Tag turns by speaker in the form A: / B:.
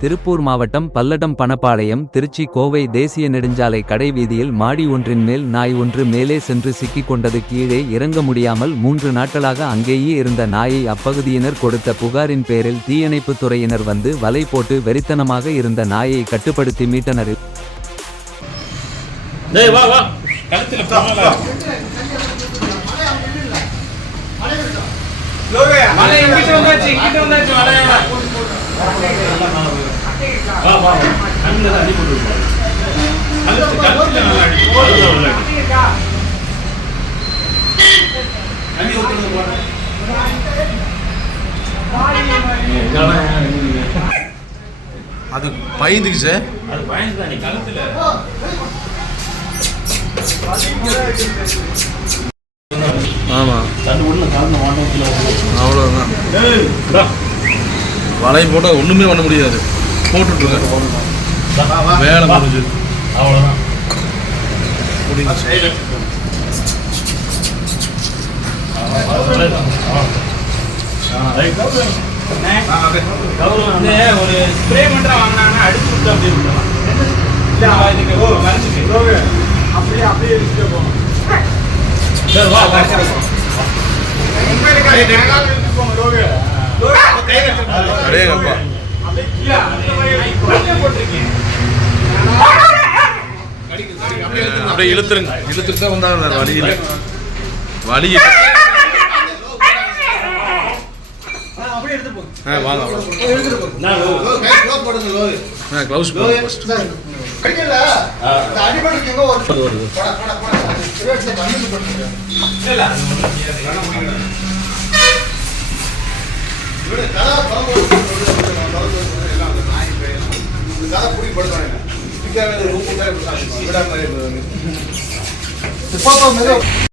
A: திருப்பூர் மாவட்டம் பல்லடம் பணப்பாளையம் திருச்சி கோவை தேசிய நெடுஞ்சாலை கடைவீதியில் மாடி ஒன்றின் மேல் நாய் ஒன்று மேலே சென்று சிக்கிக் கொண்டது. கீழே இறங்க முடியாமல் மூன்று நாட்களாக அங்கேயே இருந்த நாயை அப்பகுதியினர் கொடுத்த புகாரின் பேரில் தீயணைப்புத் துறையினர் வந்து வலை போட்டு வெறித்தனமாக இருந்த நாயை கட்டுப்படுத்தி மீட்டனர்.
B: மலை இங்கிட்டு வந்தாச்சு இங்கிட்டு வந்தாச்சு மலை.
C: அது பயந்துக்கு சார்.
D: அது பயந்து தான் நீ கழுத்துல
C: ஆமாம்
D: தண்ணி உள்ள கலந்து வாண்டத்துல
C: அவ்வளோதான் வலை போட்டால் ஒன்றுமே பண்ண முடியாது போட்டுட்ருங்க வேலை முடிஞ்சு
D: அவ்வளோதான்
C: முடிஞ்சு
D: கௌரவம் ஒரு ஸ்ப்ரே மட்டும் வாங்கினாங்கன்னா அடிச்சு விட்டு அப்படியே விட்டுலாம் இல்ல இதுக்கு ஓ மறைச்சிட்டு
B: அப்படியே அப்படியே இருக்கு போகும்
D: சரி வா வா
C: அடேங்கப்பா அப்படியே இழுத்துருங்க. இழுத்துட்டு தான் வந்தாங்க வேறு வழி இல்லை. வழி இல்லை. ஆ வாங்க ஆ க்ளவுஸ் போடுங்க ஃபஸ்ட்
E: ವಿಚಾರ